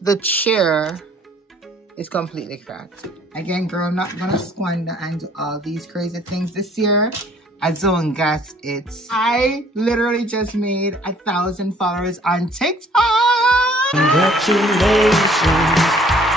the chair is completely cracked. Again, girl, I'm not gonna squander and do all these crazy things this year. I don't get it. I literally just made 1,000 followers on TikTok. Congratulations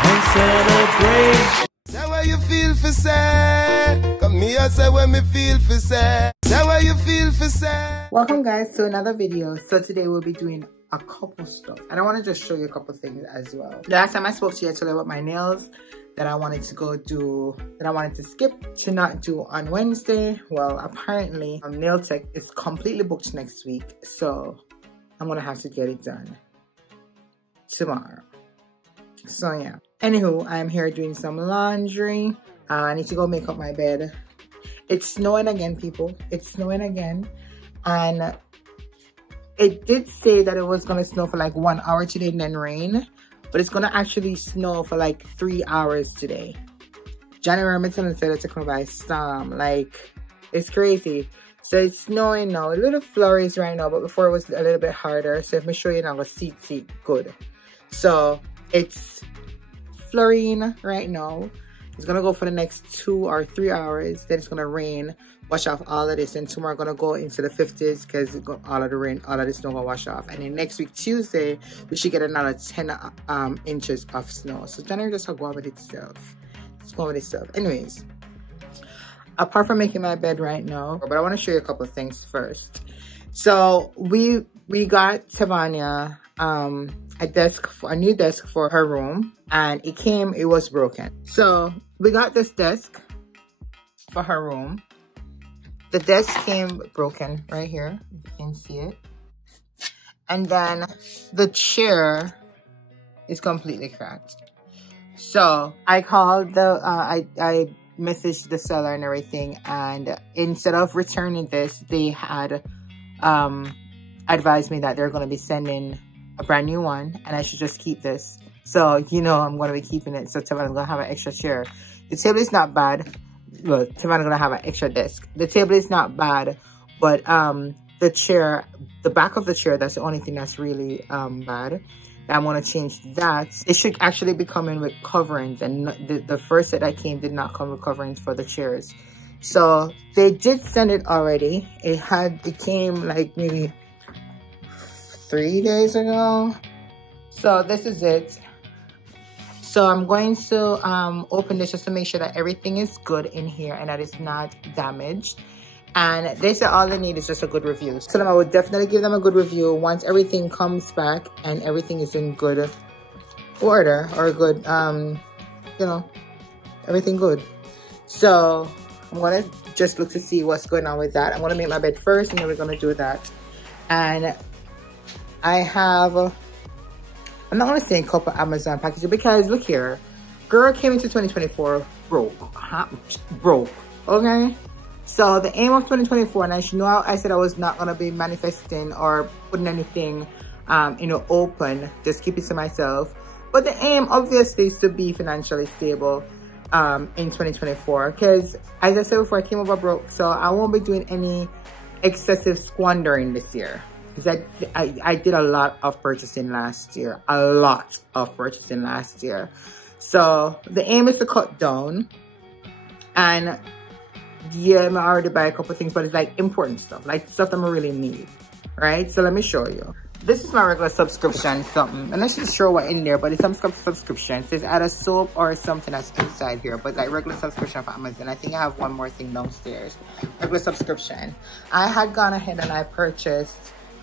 and celebration. Say what you feel for say. Come here, say what me feel for say. Say what you feel for say. Welcome guys to another video. So today we'll be doing a couple stuff and I want to just show you a couple things as well. Last time I spoke to you, I told you about my nails that I wanted to go do, that I wanted to skip to not do on Wednesday. Well, apparently nail tech is completely booked next week, so I'm gonna have to get it done tomorrow. So yeah, anywho, I'm here doing some laundry. I need to go make up my bed. It's snowing again, people. It's snowing again, and it did say that it was gonna snow for like 1 hour today and then rain, but it's gonna actually snow for like 3 hours today. January, I'm telling you that it's coming by storm. Like, it's crazy. So it's snowing now. A little flurries right now, but before it was a little bit harder. So if I show you now, I'll see good. So it's flurrying right now. It's gonna go for the next 2 or 3 hours. Then it's gonna rain, wash off all of this, and tomorrow we're gonna go into the 50s because all of the rain, all of this snow gonna wash off. And then next week Tuesday we should get another 10 inches of snow. So January just go on with itself. It's going with itself. Anyways, apart from making my bed right now, but I want to show you a couple of things first. So we got Tavania a new desk for her room, and it was broken. So we got this desk for her room. The desk came broken right here, you can see it. And then the chair is completely cracked. So I called I messaged the seller and everything, and instead of returning this, they had advised me that they're going to be sending a brand new one and I should just keep this. So, you know, I'm going to be keeping it. So Tavana's going to have an extra chair. The table is not bad. Well, Tavana's going to have an extra desk. The table is not bad, but the chair, the back of the chair, that's the only thing that's really bad. I'm going to change that. It should actually be coming with coverings, and the first set that came did not come with coverings for the chairs. So they did send it already. It came like maybe 3 days ago. So this is it. So I'm going to open this just to make sure that everything is good in here and that it's not damaged. And they said all they need is just a good review. So I would definitely give them a good review once everything comes back and everything is in good order, or good, you know, everything good. So I'm gonna just look to see what's going on with that. I'm gonna make my bed first and then we're gonna do that. And I have, I'm not gonna say a couple Amazon packages because look here, girl came into 2024 broke, okay? So the aim of 2024, and I should know I said I was not gonna be manifesting or putting anything, you know, open, just keep it to myself. But the aim obviously is to be financially stable in 2024, because as I said before, I came over broke, so I won't be doing any excessive squandering this year. Because I did a lot of purchasing last year, So the aim is to cut down, and yeah, I already buy a couple of things, but it's like important stuff, like stuff that I really need, right? So let me show you. This is my regular subscription something. I'm not sure what in there, but it's some subscription. It says either soap or something that's inside here, but like regular subscription for Amazon. I think I have one more thing downstairs. Regular subscription. I had gone ahead and I purchased,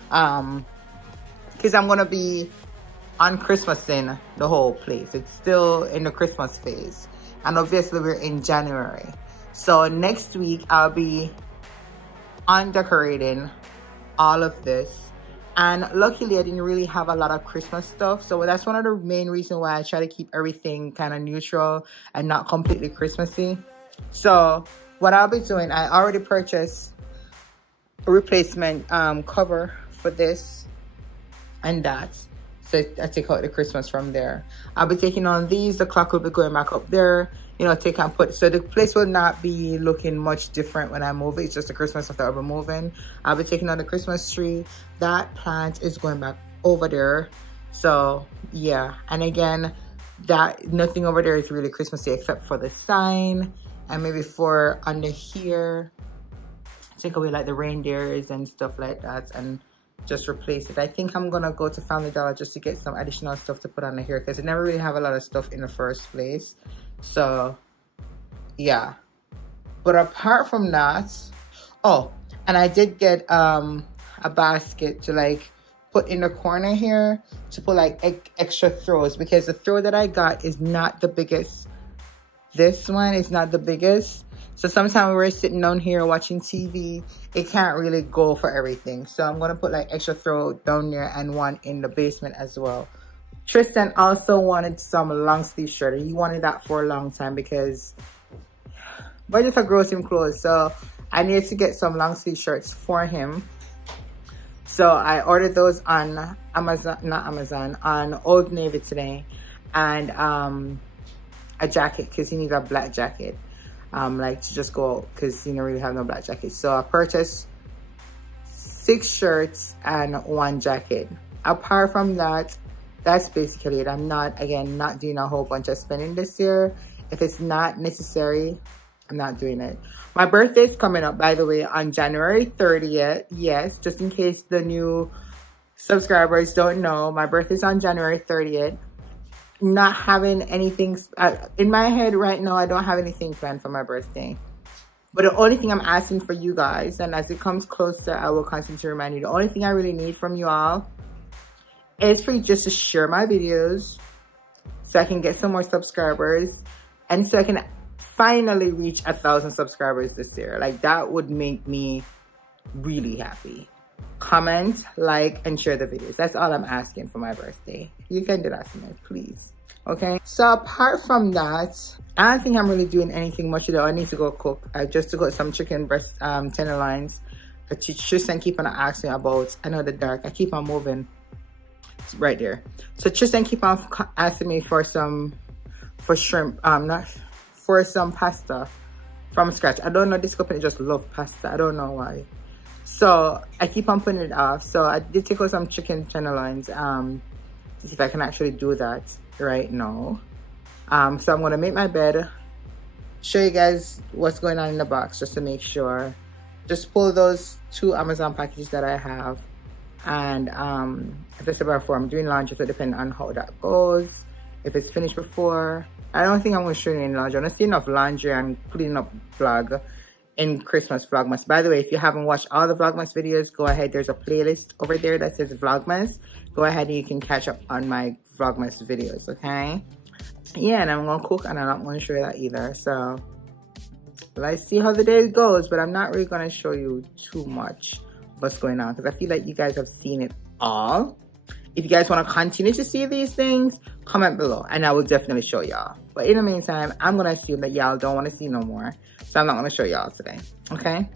because I'm gonna be on Christmasing the whole place. It's still in the Christmas phase, and obviously we're in January. So next week I'll be on decorating all of this, and luckily I didn't really have a lot of Christmas stuff, so that's one of the main reasons why I try to keep everything kind of neutral and not completely Christmassy. So what I'll be doing, I already purchased a replacement cover for this and that, so I take out the Christmas from there. I'll be taking on these, the clock will be going back up there, you know, take and put, so the place will not be looking much different when I move it. It's just the Christmas stuff that I'll be moving. I'll be taking on the Christmas tree. That plant is going back over there. So yeah, and again, that nothing over there is really Christmassy except for the sign, and maybe for under here, take away like the reindeers and stuff like that and just replace it. I think I'm gonna go to Family Dollar just to get some additional stuff to put under here because I never really have a lot of stuff in the first place. So yeah, but apart from that, oh, and I did get a basket to like put in the corner here to put like extra throws, because the throw that I got is not the biggest. This one is not the biggest. So sometimes when we're sitting down here watching TV, it can't really go for everything. So I'm gonna put like extra throw down there and one in the basement as well. Tristan also wanted some long sleeve shirt. He wanted that for a long time because budget for grows him clothes. So I needed to get some long sleeve shirts for him. So I ordered those on Amazon, not Amazon, on Old Navy today. And a jacket, because he needed a black jacket. Like to just go out, because he didn't really have no black jacket. So I purchased 6 shirts and 1 jacket. Apart from that, that's basically it. I'm not, again, not doing a whole bunch of spending this year. If it's not necessary, I'm not doing it. My birthday is coming up, by the way, on January 30th. Yes, just in case the new subscribers don't know, my birthday is on January 30th. Not having anything in my head right now. I don't have anything planned for my birthday. But the only thing I'm asking for you guys, and as it comes closer, I will constantly remind you, the only thing I really need from you all is for you just to share my videos so I can get some more subscribers and so I can finally reach 1,000 subscribers this year. Like, that would make me really happy. Comment, like, and share the videos. That's all I'm asking for my birthday. You can do that for me, please. Okay? So apart from that, I don't think I'm really doing anything much today. I need to go cook. I just took out some chicken breast tenderloins. Tristan keep on asking me about. I know the dark. I keep on moving. It's right there. So Tristan keep on asking me for some, for shrimp. For some pasta from scratch. I don't know, this company just love pasta. I don't know why. So I keep on putting it off. So I did take out some chicken tenderloins to see if I can actually do that right now. So I'm gonna make my bed, show you guys what's going on in the box just to make sure. Just pull those 2 Amazon packages that I have. And as I said before, I'm doing laundry, so depending on how that goes. If it's finished before, I don't think I'm going to show you any laundry. I'm going to see enough laundry and cleaning up vlog in Christmas Vlogmas. By the way, if you haven't watched all the Vlogmas videos, go ahead. There's a playlist over there that says Vlogmas. Go ahead and you can catch up on my Vlogmas videos, okay? Yeah, and I'm going to cook and I'm not going to show you that either. So let's see how the day goes. But I'm not really going to show you too much what's going on because I feel like you guys have seen it all. If you guys want to continue to see these things, comment below and I will definitely show y'all. But in the meantime, I'm going to assume that y'all don't want to see no more. So I'm not going to show y'all today. Okay?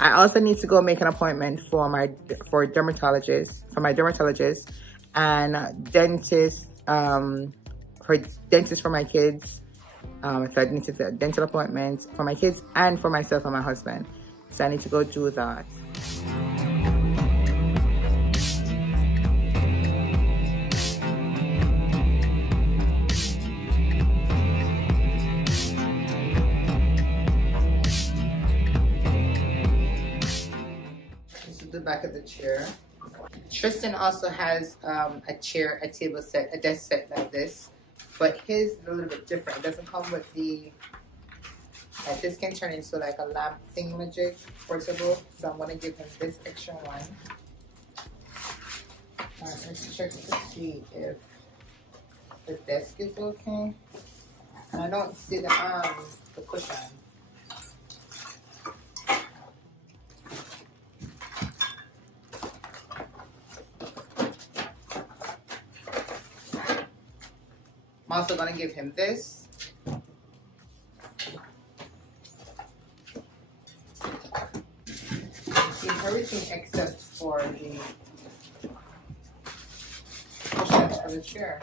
I also need to go make an appointment for my dermatologist and dentist, for my kids. So I need to do dental appointments for my kids and for myself and my husband. So I need to go do that. The back of the chair. Tristan also has a desk set like this, but his is a little bit different. It doesn't come with the, this can turn into like a lamp thingamajig portable, so I'm gonna give him this extra one. Alright, let's check to see if the desk is okay. And I don't see the cushion. I'm also going to give him this. Everything except for the cushions for the chair.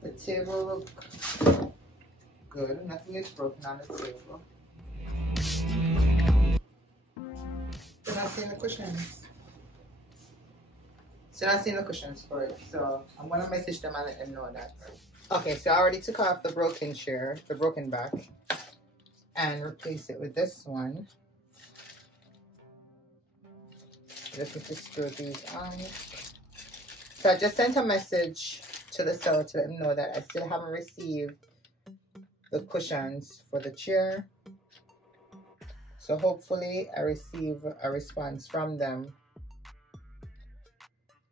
The table looks good. Nothing is broken on the table. We're not seeing the cushions. So not seeing the cushions for it. So I'm gonna message them and let them know that. Okay, so I already took off the broken chair, the broken back, and replace it with this one. Just need to screw these on. So I just sent a message to the seller to let them know that I still haven't received the cushions for the chair. So hopefully I receive a response from them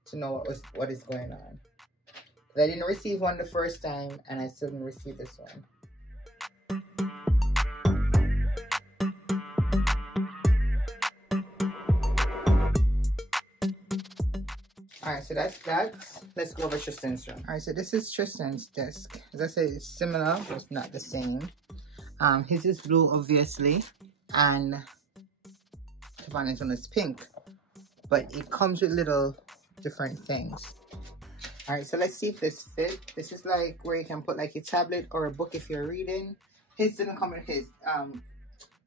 to know what is going on. I didn't receive one the first time, and I still didn't receive this one. Alright, so that's that. Let's go over Tristan's room. Alright, so this is Tristan's desk. As I said, it's similar, but it's not the same. His is blue, obviously, and Savannah's one is pink. But it comes with little different things. Alright, so let's see if this fits. This is like where you can put like a tablet or a book if you're reading. His didn't come with his.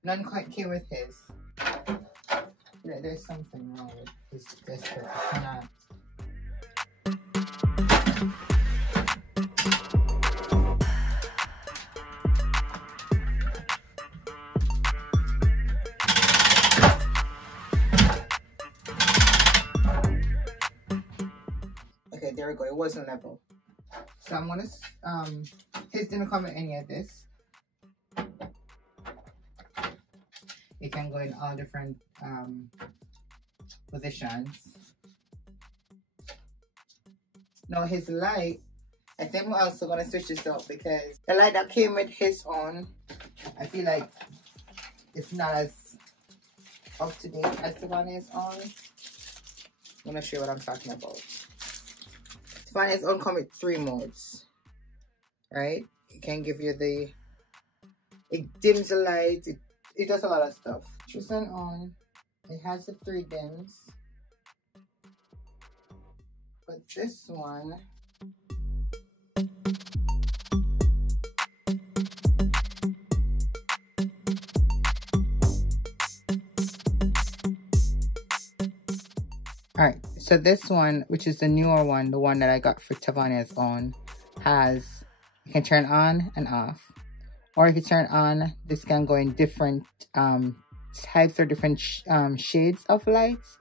None quite came with his. There's something wrong with his desk. It's not. Okay, there we go. It wasn't level. So I'm gonna his didn't come with any of this. It can go in all different positions. Now his light, I think we're also gonna switch this up because the light that came with his own, I feel like it's not as up to date as the one is on. I'm gonna show you what I'm talking about. Savannah's own come with 3 modes, right? It can give you it dims the light, it does a lot of stuff. Tristan on, it has the 3 dims. But this one, alright, so this one, which is the newer one, the one that I got for Tavania's own, has, you can turn on and off. Or if you turn on, this can go in different types or different shades of lights.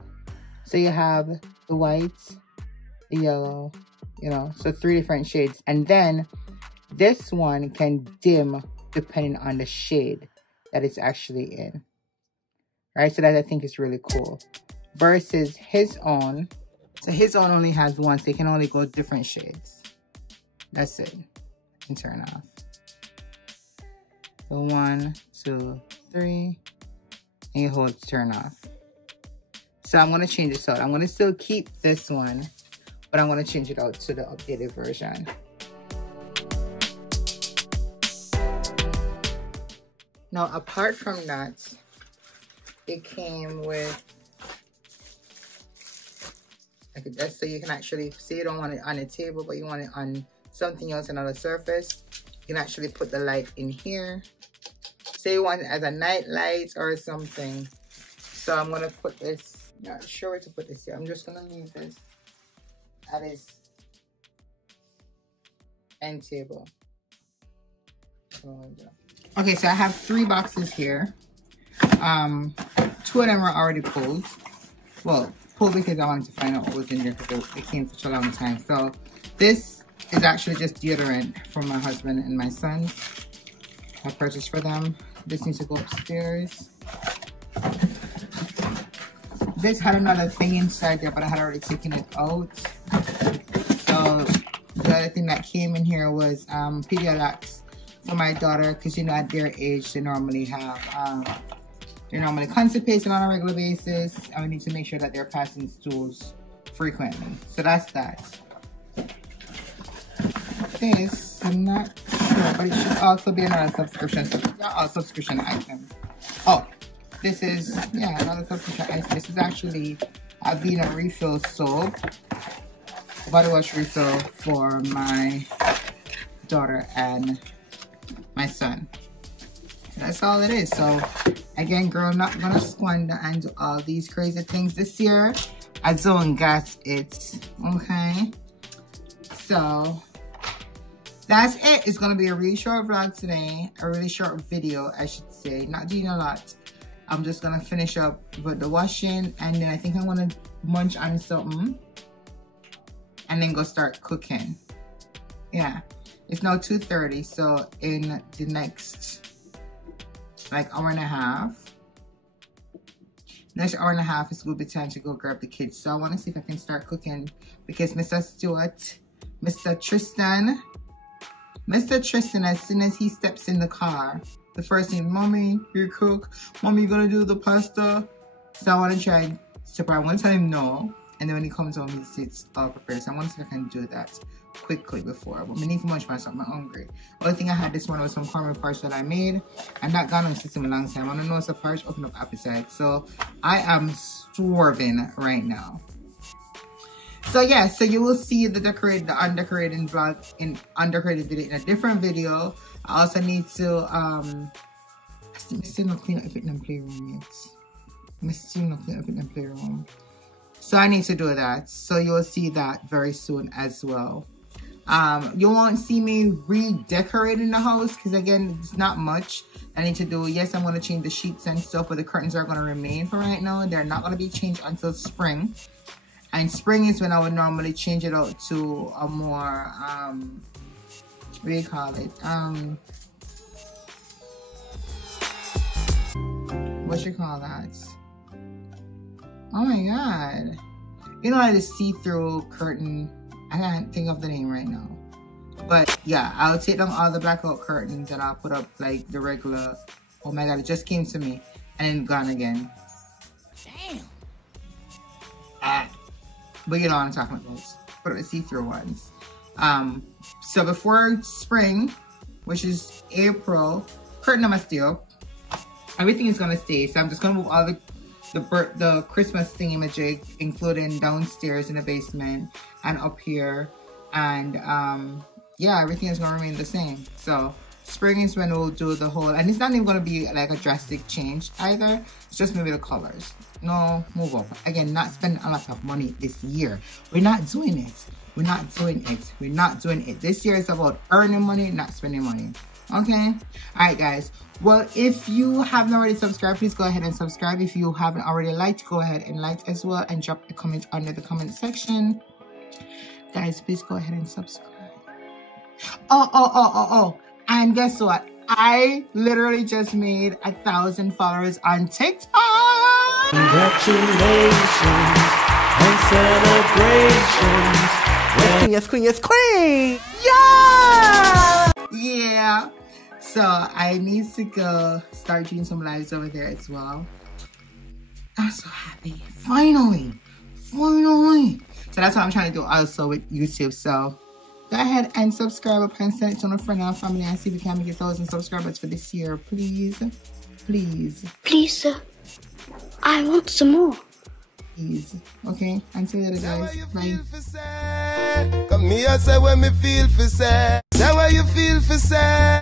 So you have the white, the yellow, you know, so 3 different shades. And then this one can dim depending on the shade that it's actually in. Right, so that I think is really cool. Versus his own, so his own only has 1, so you can only go different shades. That's it. And turn off. So 1, 2, 3, and you hold turn off. So I'm gonna change this out. I'm gonna still keep this one, but I'm gonna change it out to the updated version. Now, apart from that, it came with like a desk, so you can actually say you don't want it on a table, but you want it on something else, another surface. You can actually put the light in here. Say you want it as a night light or something. So I'm gonna put this, not sure where to put this here. I'm just gonna leave this at his end table. Okay, so I have 3 boxes here. 2 of them were already pulled. Well, pulled because I wanted to find out what was in there because it came such a long time. So this is actually just deodorant for my husband and my son. I purchased for them. This needs to go upstairs. This had another thing inside there, but I had already taken it out. So the other thing that came in here was Pedialyte for my daughter, because you know at their age they normally have they're normally constipated on a regular basis, and we need to make sure that they're passing stools frequently. So that's that. This, I'm not sure, but it should also be another subscription. So these are all subscription items. Oh, this is, yeah, another subscription item. This is actually a Avena refill soap, body wash refill for my daughter and my son. That's all it is. So again, girl, I'm not gonna squander and do all these crazy things this year, I don't get it. Okay. So that's it. It's gonna be a really short vlog today. A really short video, I should say. Not doing a lot. I'm just gonna finish up with the washing, and then I think I wanna munch on something and then go start cooking. Yeah. It's now 2:30, so in the next like hour and a half. Next hour and a half is a good bit time to go grab the kids. So I want to see if I can start cooking because Mr. Stewart, Mr. Tristan, as soon as he steps in the car, the first thing, Mommy, you cook. Mommy, you gonna do the pasta? So I want to try and surprise. I want to tell him no, and then when he comes home, he sits all prepared. So I want to see if I can do that quickly before. But we need to munch myself. I'm hungry. Only thing I had this morning was some caramel porridge that I made, and that gone on system a long time. I want to know it's a porridge, open up appetite. So I am starving right now. So yeah, so you will see the undecorated vlog in undecorated video in a different video. I also need to I still not clean up the playroom yet. I'm still not clean up the playroom. So I need to do that. So you'll see that very soon as well. You won't see me redecorating the house because again, it's not much I need to do. Yes, I'm going to change the sheets and stuff, but the curtains are going to remain for right now. They're not going to be changed until spring. And spring is when I would normally change it out to a more, what do you call it? What you call that? Oh my God. You know, like the see-through curtain. I can't think of the name right now. But yeah, I'll take down all the blackout curtains and I'll put up like the regular. Oh my God, it just came to me and then gone again. Damn. But you know what I'm talking about. Put up the see-through ones. So before spring, which is April, curtain must stay up. Everything is gonna stay. So I'm just gonna move all the Christmas thingy-majig, including downstairs in the basement and up here, and yeah, everything is gonna remain the same. So spring is when we'll do the whole, and it's not even gonna be like a drastic change either. It's just maybe the colors. No, move up. Again, not spending a lot of money this year. We're not doing it. We're not doing it. We're not doing it. This year is about earning money, not spending money. Okay? All right, guys. Well, if you haven't already subscribed, please go ahead and subscribe. If you haven't already liked, go ahead and like as well and drop a comment under the comment section. Guys, please go ahead and subscribe. Oh. And guess what? I literally just made 1,000 followers on TikTok. Congratulations and celebrations. Yes, queen. Yeah. So I need to go start doing some lives over there as well. I'm so happy. Finally. So that's what I'm trying to do also with YouTube. So go ahead and subscribe up and send it to a friend and family and see if we can make 1,000 subscribers for this year. Please. Please, sir. I want some more. Please. Okay? Until later, guys. Bye. Come here, say when me feel for say. Say what you feel for say.